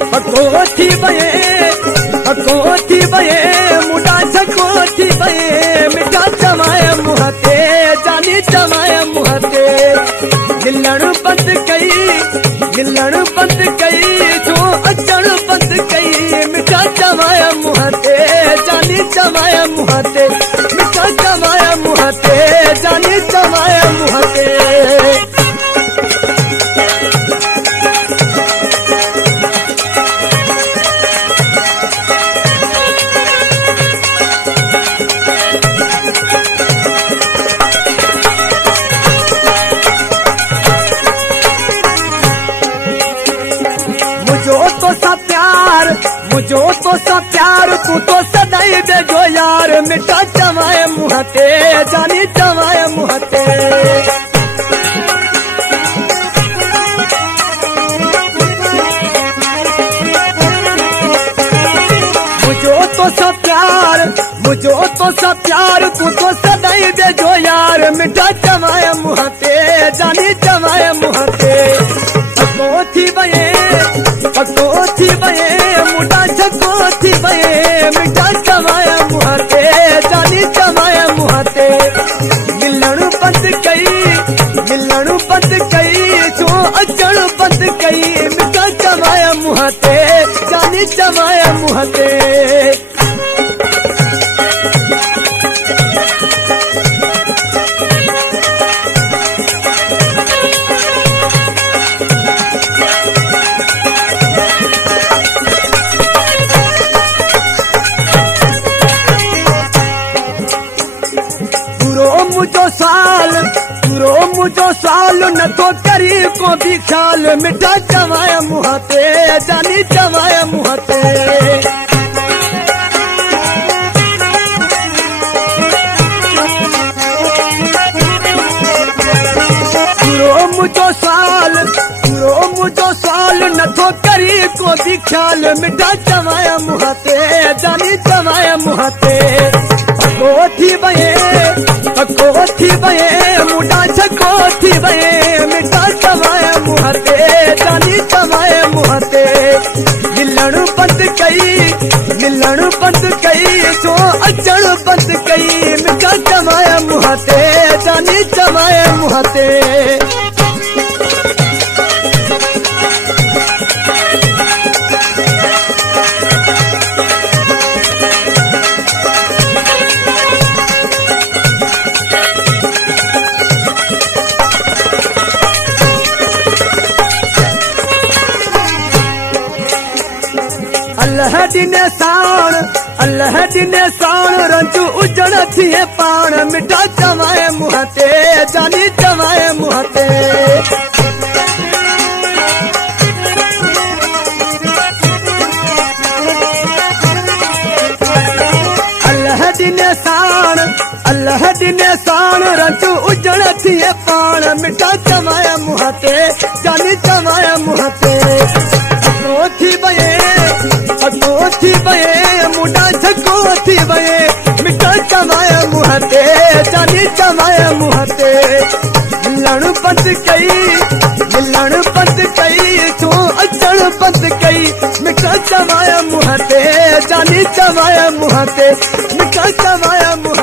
हको थी बये मुंडा छको थी बये मिठा चवाय मुंह ते जानी चवाय मुंह ते मिलण बंद कई जो अचण बंद कई मिठा चवाय मुंह ते जानी चवाय मुंह ते मिठा चवाय मुंह ते जानी चवाय मुंह ते मुझो तो सा प्यार तू तो सदाई दे जो यार मिठा चवाए मुंह ते जानी चवाए मुंह ते मुझो तो सा प्यार तू तो सदाई दे जो यार मिठा चवाए मुंह ते जानी चवाए मुंह ते हको थी बये मुंडा छको थी बये मिठा चवाय मुंह ते जानी चवाय मुंह ते मिलण बंद कई जो अचण बंद कई मिठा चवाय मुंह ते जानी चवाय मुंह ते मुझो साल न तो करी को भी ख्याल मिठा चवाय मुंह ते जानी चवाय मुंह ते मुझो साल न तो करी को भी ख्याल मिठा चवाय मुंह ते जानी चवाय मुंह ते हको थी बये मुंडा छको थी बये मिठा चवाय मुंह ते जानी चवाय मुंह ते मिलण बंद कई जो अचण बंद कई मिठा चवाय मुंह ते जानी चवाय मुंह ते अल्लाह दिने साण रंजू उजड़ थिए पाण मिठा चवाए मुंह ते जानी चवाए मुंह ते अल्लाह दिने साण रंजू उजड़ थिए पाण मिठा चवाए मुंह ते जानी चवाए मुंह ते हको थी बये मुंडा छको थी बये मिठा चवाय मुंह ते जानी चवाय मुंह ते मिलण बंद कई जो अचण बंद कई मिठा चवाय मुंह ते जानी चवाय मुंह ते मिठा चवाय मुंह